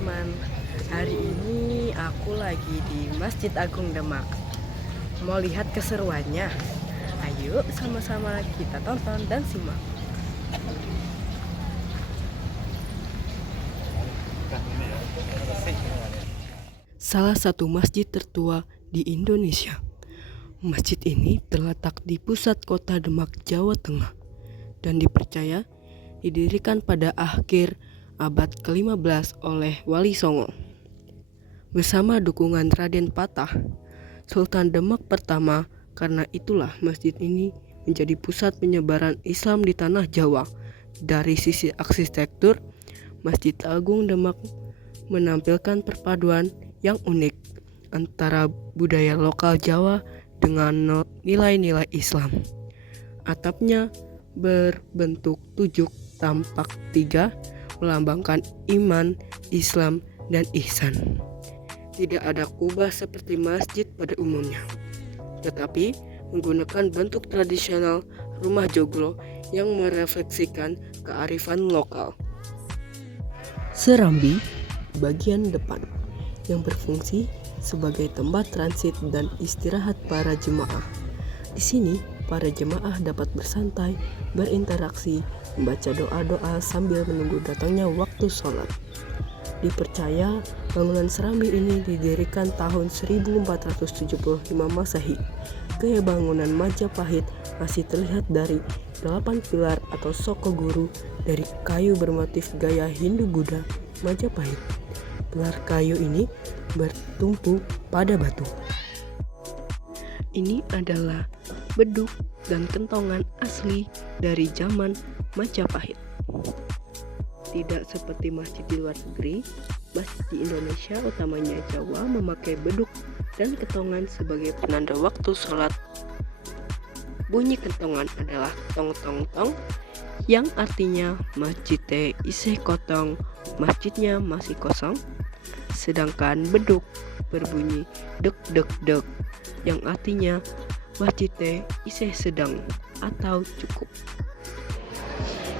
teman-teman. Hari ini aku lagi di Masjid Agung Demak. Mau lihat keseruannya? Ayo sama-sama kita tonton dan simak. Salah satu masjid tertua di Indonesia. Masjid ini terletak di pusat kota Demak, Jawa Tengah, dan dipercaya didirikan pada akhir abad ke-15 oleh Wali Songo. Bersama dukungan Raden Patah, Sultan Demak pertama. Karena itulah masjid ini menjadi pusat penyebaran Islam di tanah Jawa. Dari sisi arsitektur, Masjid Agung Demak menampilkan perpaduan yang unik antara budaya lokal Jawa dengan nilai-nilai Islam. Atapnya berbentuk tujuk tampak tiga, melambangkan iman, Islam, dan ihsan. Tidak ada kubah seperti masjid pada umumnya, tetapi menggunakan bentuk tradisional rumah joglo yang merefleksikan kearifan lokal. Serambi bagian depan yang berfungsi sebagai tempat transit dan istirahat para jemaah. Di sini, para jemaah dapat bersantai, berinteraksi, membaca doa-doa sambil menunggu datangnya waktu sholat. Dipercaya bangunan Serambi ini didirikan tahun 1475 Masehi. Gaya bangunan Majapahit masih terlihat dari 8 pilar atau soko guru dari kayu bermotif gaya Hindu-Buddha Majapahit. Pilar kayu ini bertumpu pada batu. Ini adalah beduk dan kentongan asli dari zaman Majapahit. Tidak seperti masjid di luar negeri, masjid di Indonesia, utamanya Jawa, memakai beduk dan kentongan sebagai penanda waktu sholat. Bunyi kentongan adalah tong tong tong, yang artinya masjid isih kotong, masjidnya masih kosong. Sedangkan beduk berbunyi dek dek dek, yang artinya masjid isih sedang atau cukup.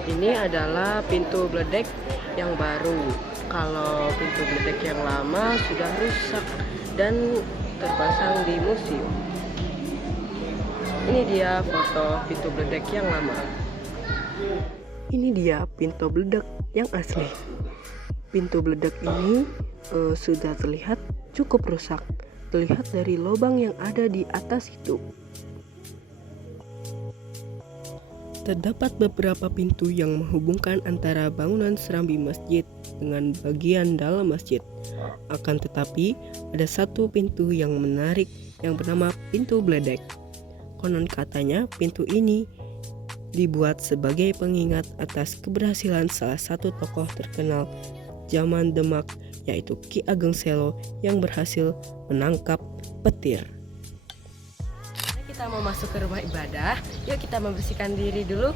Ini adalah pintu bledek yang baru. Kalau pintu bledek yang lama sudah rusak dan terpasang di museum. Ini dia foto pintu bledek yang lama. Ini dia pintu bledek yang asli. Pintu bledek ini sudah terlihat cukup rusak. Terlihat dari lubang yang ada di atas itu. Terdapat beberapa pintu yang menghubungkan antara bangunan Serambi Masjid dengan bagian dalam masjid. Akan tetapi, ada satu pintu yang menarik yang bernama pintu bledek. Konon katanya pintu ini dibuat sebagai pengingat atas keberhasilan salah satu tokoh terkenal zaman Demak, yaitu Ki Ageng Selo, yang berhasil menangkap petir. Kita mau masuk ke rumah ibadah, yuk kita membersihkan diri dulu.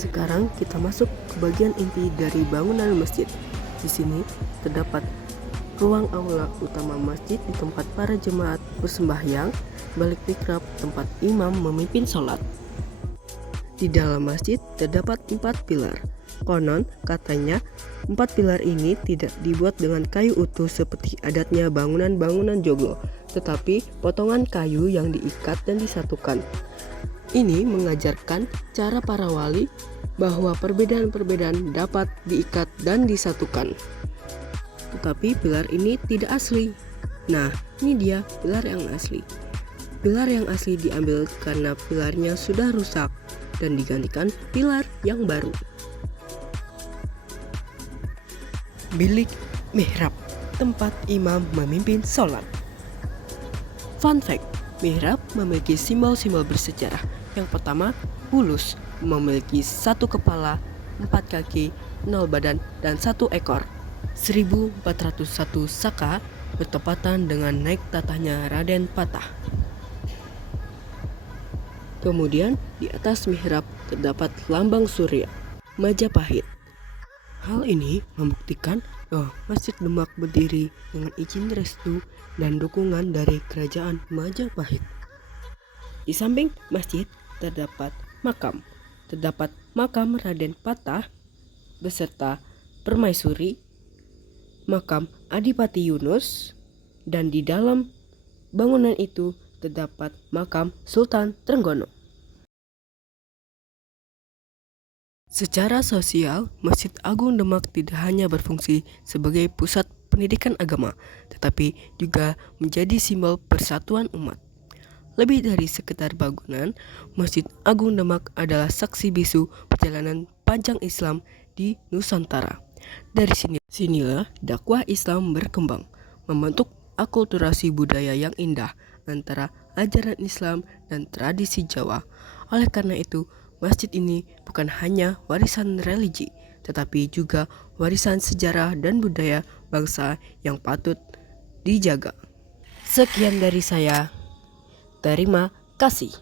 Sekarang kita masuk ke bagian inti dari bangunan masjid. Di sini terdapat ruang aula utama masjid di tempat para jemaat bersembahyang, balik mihrab tempat imam memimpin sholat. Di dalam masjid terdapat 4 pilar. Konon katanya 4 pilar ini tidak dibuat dengan kayu utuh seperti adatnya bangunan-bangunan joglo, tetapi potongan kayu yang diikat dan disatukan. Ini mengajarkan cara para wali bahwa perbedaan-perbedaan dapat diikat dan disatukan. Tetapi pilar ini tidak asli. Nah, ini dia pilar yang asli. Pilar yang asli diambil karena pilarnya sudah rusak dan digantikan pilar yang baru. Bilik mihrab, tempat imam memimpin sholat. Fun fact, mihrab memiliki simbol-simbol bersejarah. Yang pertama, bulus, memiliki 1 kepala, 4 kaki, 0 badan, dan 1 ekor. 1401 Saka bertepatan dengan naik tatahnya Raden Patah. Kemudian di atas mihrab terdapat lambang surya, Majapahit. Hal ini membuktikan bahwa Masjid Demak berdiri dengan izin restu dan dukungan dari Kerajaan Majapahit. Di samping masjid terdapat makam Raden Patah beserta permaisuri, makam Adipati Yunus, dan di dalam bangunan itu terdapat makam Sultan Trenggono. Secara sosial, Masjid Agung Demak tidak hanya berfungsi sebagai pusat pendidikan agama, tetapi juga menjadi simbol persatuan umat. Lebih dari sekedar bangunan, Masjid Agung Demak adalah saksi bisu perjalanan panjang Islam di Nusantara. Dari sinilah dakwah Islam berkembang, membentuk akulturasi budaya yang indah antara ajaran Islam dan tradisi Jawa. Oleh karena itu, masjid ini bukan hanya warisan religi, tetapi juga warisan sejarah dan budaya bangsa yang patut dijaga. Sekian dari saya. Terima kasih.